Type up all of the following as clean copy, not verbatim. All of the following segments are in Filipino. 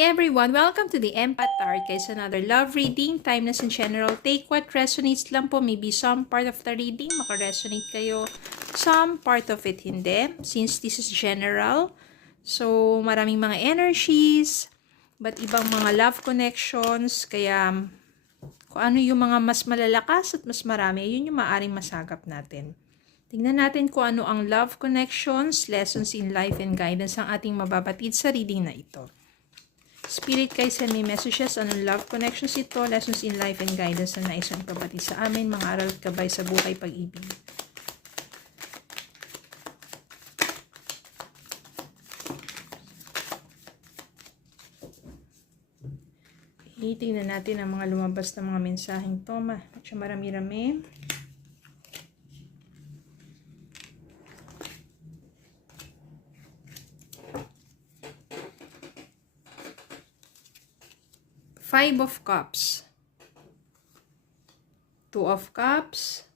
Hi everyone! Welcome to the Empath Tarot. Guys, another love reading. Timeless and general. Take what resonates lang po. Maybe some part of the reading makaresonate kayo. Some part of it hindi. Since this is general. So, maraming mga energies. But ibang mga love connections. Kaya, kung ano yung mga mas malalakas at mas marami, yun yung maaring masagap natin. Tingnan natin kung ano ang love connections, lessons in life, and guidance ang ating mababatid sa reading na ito. Spirit, guys, send me messages. Anong love connections ito, lessons in life, and guidance na nais ang ipabati sa amin, mga aral at gabay sa buhay, pag-ibig. Tingnan natin ang mga lumabas na mga mensaheng to. Medyo marami-rami. Five of Cups, Two of Cups,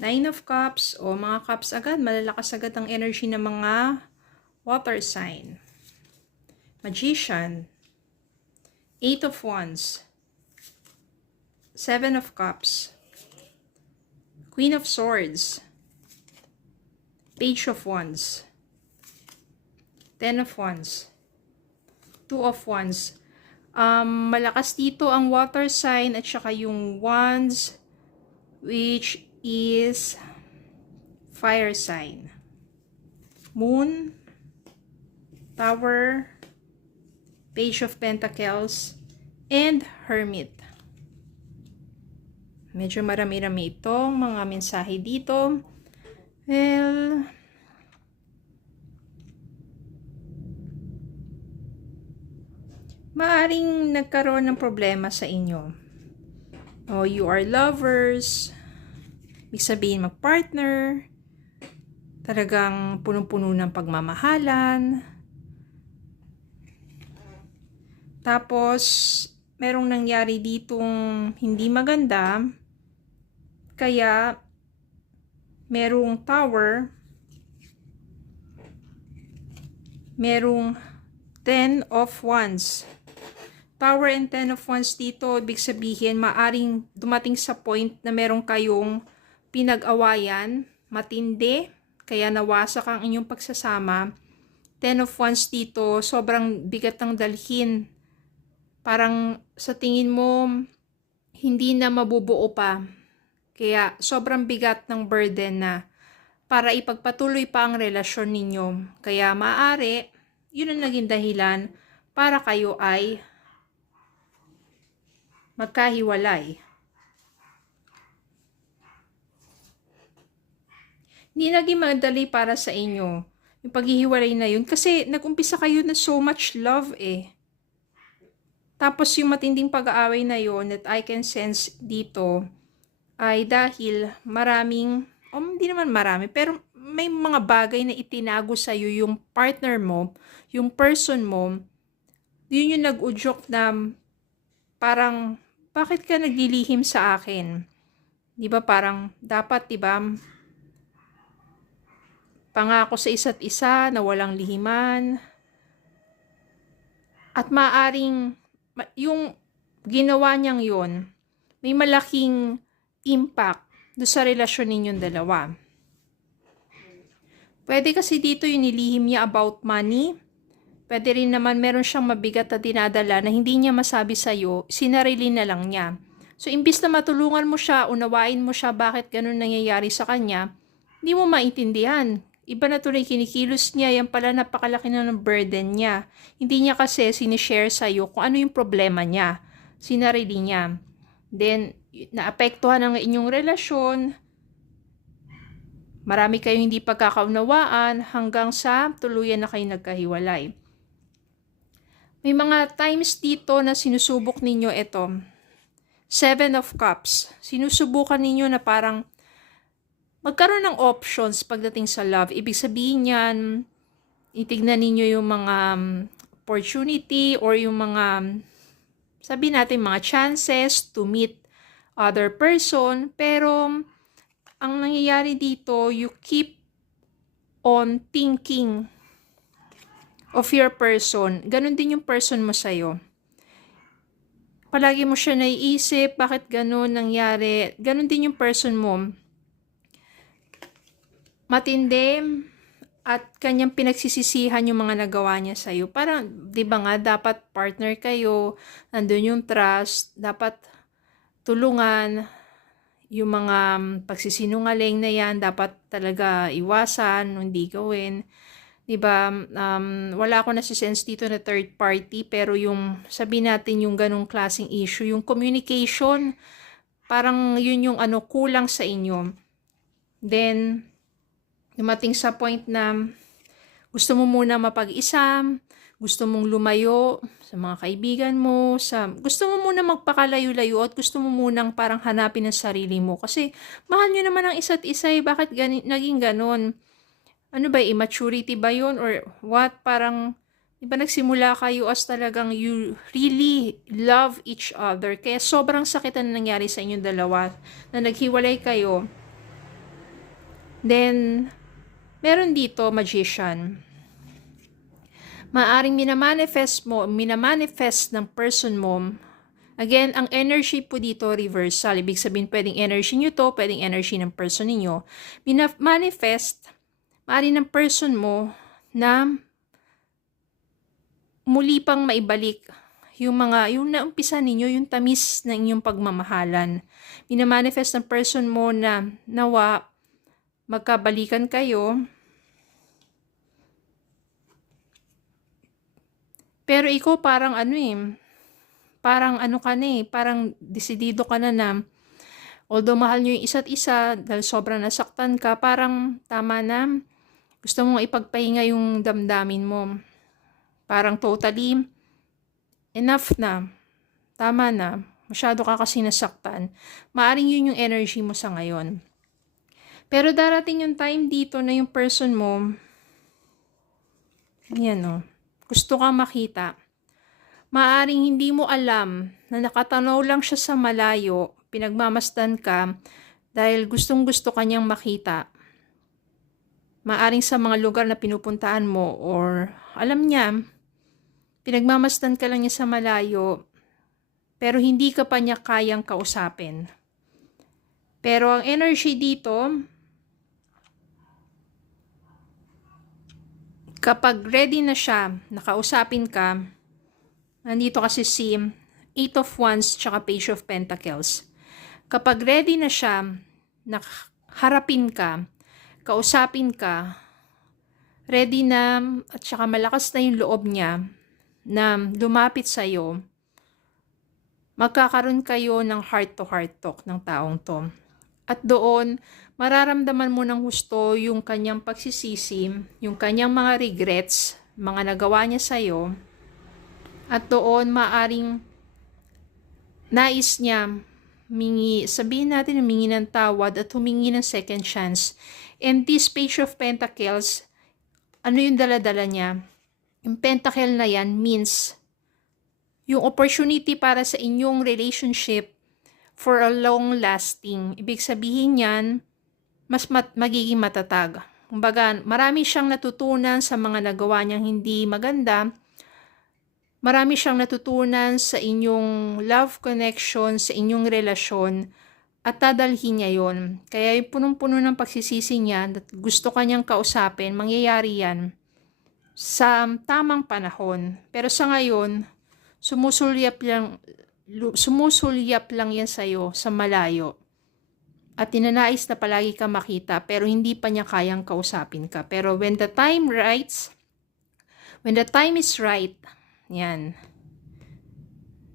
Nine of Cups, o mga cups agad, malalakas agad ang energy ng mga water sign. Magician, Eight of Wands, Seven of Cups, Queen of Swords, Page of Wands, Ten of Wands, Two of Wands. Malakas dito ang water sign at saka yung wands, which is fire sign. Moon, Tower, Page of Pentacles, and Hermit. Medyo marami-rami itong mga mensahe dito. Well, maaring nagkaroon ng problema sa inyo. O you are lovers, ibig sabihin mag-partner, talagang punong-puno ng pagmamahalan. Tapos, merong nangyari ditong hindi maganda, kaya merong Tower, merong Ten of Wands. Tower and Ten of Wands dito, ibig sabihin, maaring dumating sa point na meron kayong pinag-awayan, matindi, kaya nawasak ang inyong pagsasama. Ten of Wands dito, sobrang bigat ng dalhin. Parang sa tingin mo, hindi na mabubuo pa. Kaya sobrang bigat ng burden na para ipagpatuloy pa ang relasyon ninyo. Kaya maaari, yun ang naging dahilan para kayo ay magkahiwalay. Hindi naging madali para sa inyo yung paghihiwalay na yun kasi nag-umpisa kayo na so much love eh. Tapos yung matinding pag-aaway na yun that I can sense dito ay dahil maraming, hindi naman marami, pero may mga bagay na itinago sa iyo yung partner mo, yung person mo, yun yung nag-udyok na parang, bakit ka naglilihim sa akin? Di ba parang, dapat, di ba, pangako sa isa't isa na walang lihiman. At maaring, yung ginawa niyang yun, may malaking impact do sa relasyon ninyong dalawa. Pwede kasi dito yung nilihim niya about money. Pwede rin naman meron siyang mabigat na dinadala na hindi niya masabi sa'yo, sinarili na lang niya. So, imbis na matulungan mo siya, unawain mo siya bakit ganun nangyayari sa kanya, hindi mo maintindihan. Iba na tuloy kinikilos niya, yan pala napakalaki na ng burden niya. Hindi niya kasi sinishare sa'yo kung ano yung problema niya, sinarili niya. Then, naapektuhan ang inyong relasyon, marami kayong hindi pagkakaunawaan hanggang sa tuluyan na kayo nagkahiwalay. May mga times dito na sinusubok ninyo ito. Seven of Cups. Sinusubukan ninyo na parang magkaroon ng options pagdating sa love. Ibig sabihin yan, itignan ninyo yung mga opportunity or yung mga, sabi natin, mga chances to meet other person. Pero, ang nangyayari dito, you keep on thinking of your person. Ganon din yung person mo sa'yo. Palagi mo siya naiisip, bakit ganon nangyari. Ganon din yung person mo. Matindi at kanyang pinagsisisihan yung mga nagawa niya sa'yo. Parang, di ba nga, dapat partner kayo, nandun yung trust, dapat tulungan, yung mga pagsisinungaling na yan, dapat talaga iwasan, hindi gawin. Di ba? Wala ako nasisense dito na third party, pero yung, sabi natin yung ganong klaseng issue, yung communication, parang yun yung kulang sa inyo. Then, dumating sa point na gusto mo muna mapag-isa, gusto mong lumayo sa mga kaibigan mo, gusto mo muna magpakalayo-layo at gusto mo munang parang hanapin ang sarili mo. Kasi mahal nyo naman ang isa't isa bakit naging ganon? Ano ba, immaturity ba yun? Or what? Parang, di ba nagsimula kayo as talagang you really love each other. Kaya sobrang sakit na nangyari sa inyong dalawa na naghiwalay kayo. Then, meron dito, magician. Maaring minamanifest ng person mo. Again, ang energy po dito, reversal. Ibig sabihin, pwedeng energy nyo to, pwedeng energy ng person ninyo. Minamanifest, maaring ng person mo na muli pang maibalik yung naumpisa ninyo, yung tamis ng inyong pagmamahalan. Minamanifest ng person mo na nawa, magkabalikan kayo. Pero ikaw parang parang parang desidido ka na although mahal nyo yung isa't isa, dahil sobrang nasaktan ka, parang tama na, gusto mong ipagpahinga yung damdamin mo. Parang totally enough na, tama na, masyado ka kasi nasaktan. Maaring yun yung energy mo sa ngayon. Pero darating yung time dito na yung person mo, yan gusto kang makita. Maaring hindi mo alam na nakatanaw lang siya sa malayo, pinagmamasdan ka dahil gustong-gusto kanyang makita. Maaring sa mga lugar na pinupuntahan mo or alam niya, pinagmamasdan ka lang niya sa malayo pero hindi ka pa niya kayang kausapin. Pero ang energy dito, kapag ready na siya, nakausapin ka, nandito kasi si Eight of Wands tsaka Page of Pentacles. Kapag ready na siya, harapin ka, kausapin ka, ready na at tsaka malakas na yung loob niya na lumapit sa'yo, magkakaroon kayo ng heart-to-heart talk ng taong to. At doon, mararamdaman mo ng husto yung kanyang pagsisisi, yung kanyang mga regrets, mga nagawa niya sa'yo. At doon, maaring nais niya, sabihin natin, humingi ng tawad at humingi ng second chance. And this Page of Pentacles, ano yung dala-dala niya? Yung pentacle na yan means yung opportunity para sa inyong relationship for a long lasting. Ibig sabihin yan, mas magiging matatag. Kumbaga, marami siyang natutunan sa mga nagawa niyang hindi maganda. Marami siyang natutunan sa inyong love connection, sa inyong relasyon, at dadalhin niya yon. Kaya yung punong-puno ng pagsisisi niya, gusto kanyang kausapin, mangyayari yan sa tamang panahon. Pero sa ngayon, sumusulyap lang yan sa'yo sa malayo. At tinanais na palagi ka makita pero hindi pa niya kayang kausapin ka. Pero when the time is right, yan,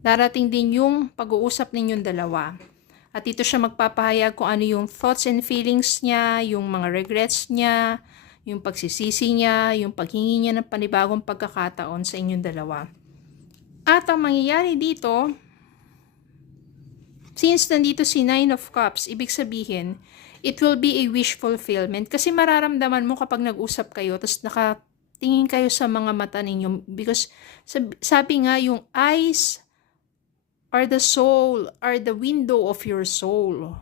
darating din yung pag-uusap ninyong dalawa. At ito siya magpapahayag kung ano yung thoughts and feelings niya, yung mga regrets niya, yung pagsisisi niya, yung paghingi niya ng panibagong pagkakataon sa inyong dalawa. At ang mangyayari dito, since nandito si Nine of Cups, ibig sabihin, it will be a wish fulfillment. Kasi mararamdaman mo kapag nag-usap kayo, tapos nakatingin kayo sa mga mata ninyo. Because sabi nga, yung eyes are the soul, are the window of your soul.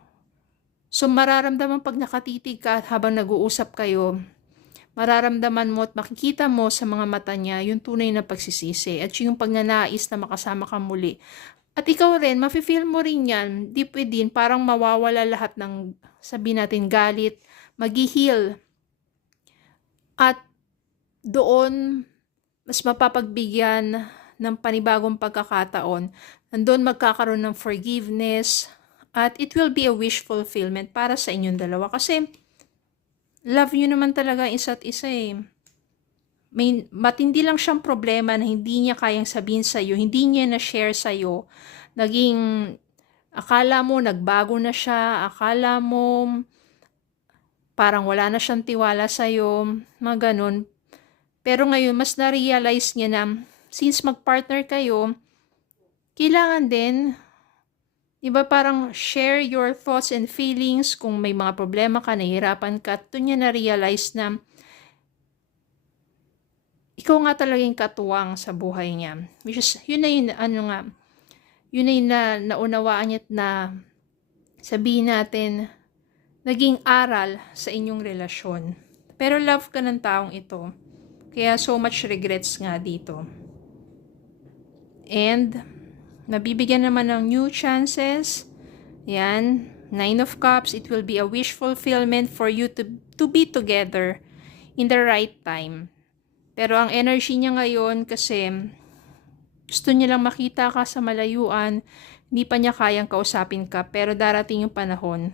So mararamdaman pag nakatitig ka habang nag-uusap kayo, mararamdaman mo at makikita mo sa mga mata niya yung tunay na pagsisisi at yung pagnanais na makasama ka muli. At ikaw rin, mafe-feel mo rin yan, deep within, parang mawawala lahat ng, sabihin natin, galit, mag-heal. At doon, mas mapapagbigyan ng panibagong pagkakataon. Nandun magkakaroon ng forgiveness, at it will be a wish fulfillment para sa inyong dalawa. Kasi, love nyo naman talaga isa't isa eh. Matindi lang siyang problema na hindi niya kayang sabihin sa'yo, hindi niya na-share sa'yo. Naging, akala mo nagbago na siya, akala mo parang wala na siyang tiwala sa'yo, mga ganun. Pero ngayon, mas na-realize niya na, since mag-partner kayo, kailangan din, diba parang share your thoughts and feelings kung may mga problema ka, nahihirapan ka, doon niya na-realize na, ikaw nga talaga yung katuwang sa buhay niya. Which is, yun na yun, yun na yun na naunawaan niya at na sabihin natin, naging aral sa inyong relasyon. Pero love ka ng taong ito. Kaya so much regrets nga dito. And, nabibigyan naman ng new chances. Yan, 9 of Cups, it will be a wish fulfillment for you to be together in the right time. Pero ang energy niya ngayon kasi gusto niya lang makita ka sa malayuan, hindi pa niya kayang kausapin ka, pero darating yung panahon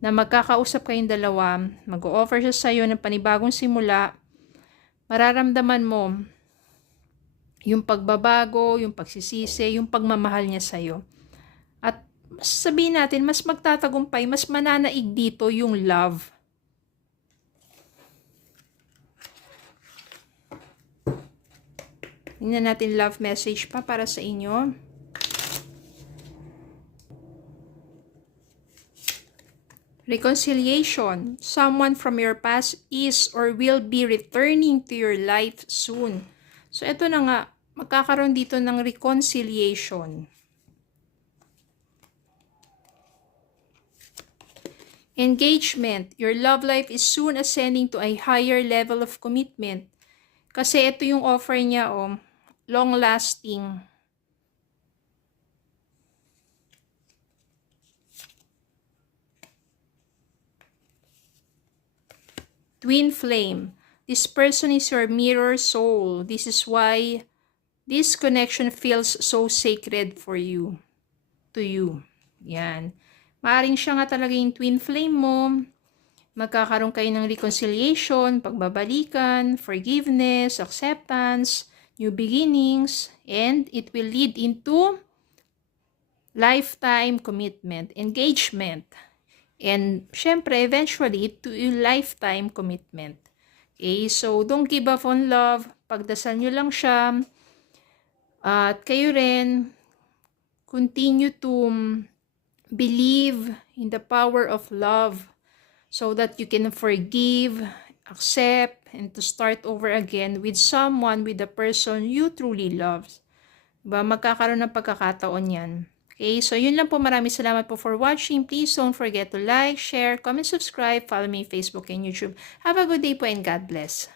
na magkakausap kayong dalawa, mag-o-offer siya sa'yo ng panibagong simula, mararamdaman mo yung pagbabago, yung pagsisisi, yung pagmamahal niya sa'yo. At sabihin natin, mas magtatagumpay, mas mananaig dito yung love. Tingnan natin love message pa para sa inyo. Reconciliation. Someone from your past is or will be returning to your life soon. So, ito na nga. Magkakaroon dito ng reconciliation. Engagement. Your love life is soon ascending to a higher level of commitment. Kasi ito yung offer niya, long-lasting. Twin flame. This person is your mirror soul. This is why this connection feels so sacred for you. To you. Yan. Maaring siya nga talaga yung twin flame mo. Magkakaroon kayo ng reconciliation, pagbabalikan, forgiveness, acceptance, new beginnings, and it will lead into lifetime commitment, engagement, and syempre, eventually, to a lifetime commitment. Okay, so don't give up on love, pagdasal nyo lang siya, at kayo rin, continue to believe in the power of love, so that you can forgive, accept, and to start over again with someone, with the person you truly love. Diba? Magkakaroon ng pagkakataon yan. Okay, so yun lang po. Maraming salamat po for watching. Please don't forget to like, share, comment, subscribe, follow me Facebook and YouTube. Have a good day po and God bless.